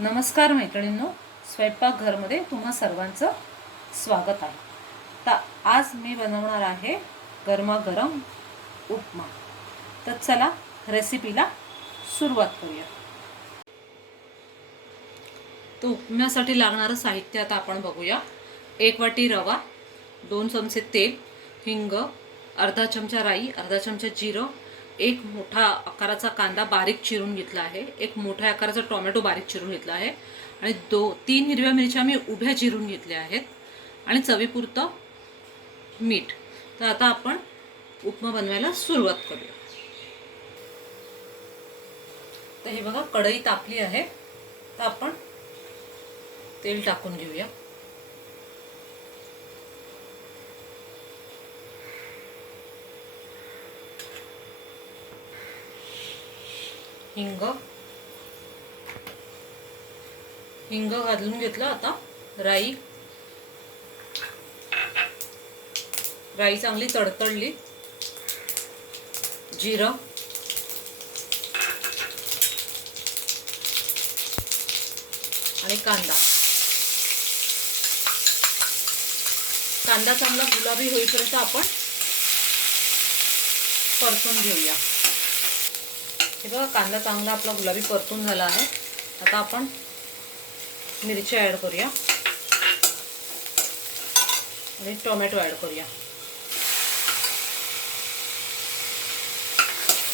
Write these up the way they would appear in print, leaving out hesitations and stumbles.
नमस्कार मैत्रिणींनो, स्वयंपाकघरमध्ये तुम्हा सर्वांचं स्वागत आहे। तर आज मी बनवणार आहे गरमागरम उपमा। तर चला रेसिपीला सुरुवात करूया। तो उपम्यासाठी लागणारं साहित्य आता आपण बघूया। 1 वाटी रवा, 2 चमचे तेल, हिंग, अर्धा चमचा राई, अर्धा चमचा जिरं, एक मोठा आकाराचा कांदा बारीक चिरून घेतला आहे, एक मोठ्या आकाराचा टोमॅटो बारीक चिरून घेतला आहे आणि 3 हिरव्या मिरच्या मी उभ्या चिरून घेतल्या आहेत आणि चवीपुरतं मीठ। तर आता आपण उपमा बनवायला सुरुवात करूया। तर हे बघा, कढई तापली आहे। तर आपण तेल टाकून घेऊया। हिंग घालून घेतलं। आता राई चांगली तडतडली। जिरं, आणि कांदा चांगला गुलाबी होईपर्यंत आपण परतून घेऊया। हे बघा, कांदा चांगला आपला गुलाबी परतून झाला आहे। आता आपण मिरच्या ॲड करूया आणि टोमॅटो ॲड करूया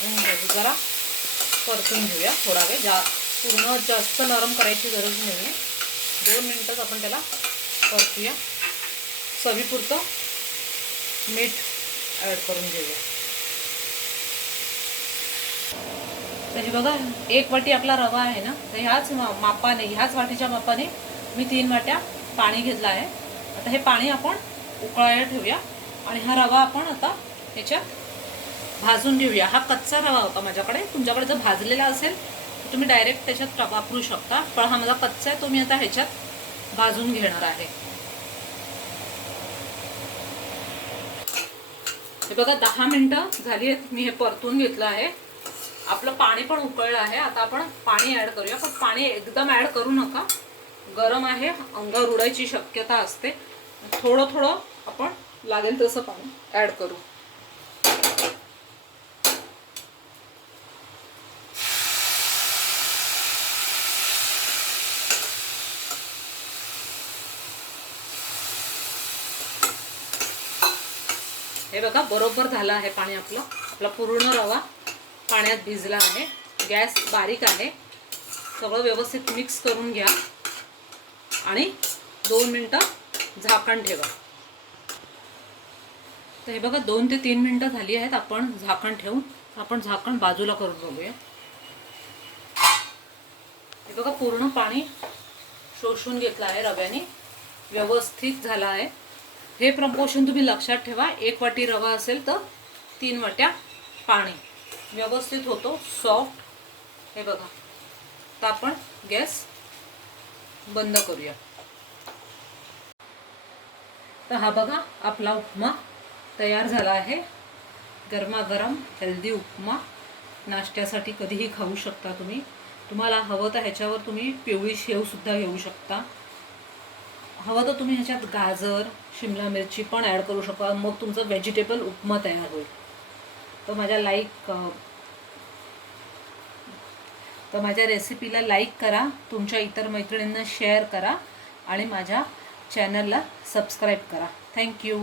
आणि जरा परतून घेऊया थोडा वेळ। पूर्ण जास्त नरम करायची गरज नाही आहे। 2 मिनिटच आपण त्याला परतूया। चवीपुरतं मीठ ॲड करून घेऊया। तर हे बघा, 1 वाटी आपला रवा आहे ना, तर ह्याच वाटीच्या मापाने मी 3 वाट्या पाणी घेतलं आहे। आता हे पाणी आपण उकळायला ठेवूया आणि हा रवा आपण आता ह्याच्यात भाजून घेऊया। हा कच्चा रवा होता माझ्याकडे, तुमच्याकडे जर भाजलेला असेल तर तुम्ही डायरेक्ट त्याच्यात वापरू शकता, पण हा माझा कच्चा आहे, तो मी आता ह्याच्यात भाजून घेणार आहे। हे बघा, 10 मिनिटं झाली आहेत, मी हे परतून घेतलं आहे। आपलं पाणी पण उकळलं आहे। आता आपण पाणी ॲड करूया, पण पाणी एकदम ॲड करू नका, गरम आहे, अंगावर उडायची शक्यता असते। थोडं थोडं आपण लागेल तसं पाणी ॲड करू। हे बघा, बरोबर झालं आहे पाणी आपला पूर्ण रवा पाण्यात भिजला आहे। गॅस बारीक आहे। सगळं व्यवस्थित मिक्स करून घ्या आणि 2 मिनिटं झाकण ठेवा। तर हे बघा, 2 ते 3 मिनिटं झाली आहेत। आपण झाकण ठेवून झाकण बाजूला करून बघूया। हे बघा, पूर्ण पाणी शोषून घेतलं आहे रव्याने, व्यवस्थित झालं आहे। हे प्रपोर्शन तुम्ही लक्षात ठेवा। 1 वाटी रवा असेल तर 3 वाट्या पाणी, व्यवस्थित होतो सॉफ्ट। हे बघा, तर आपण गॅस बंद करूया। तर हा बघा, आपला उपमा तयार झाला आहे। गरमागरम हेल्दी उपमा, नाश्त्यासाठी कधीही खाऊ शकता तुम्ही। तुम्हाला हवं तर ह्याच्यावर तुम्ही पिवळी शेवसुद्धा घेऊ शकता। हवं तर तुम्ही ह्याच्यात गाजर, शिमला मिरची पण ॲड करू शकता, मग तुमचं व्हेजिटेबल उपमा तयार होईल। तर माझ्या रेसिपीला लाईक करा, तुमच्या इतर मैत्रिणींना शेअर करा आणि माझ्या चॅनलला सबस्क्राईब करा। थँक्यू।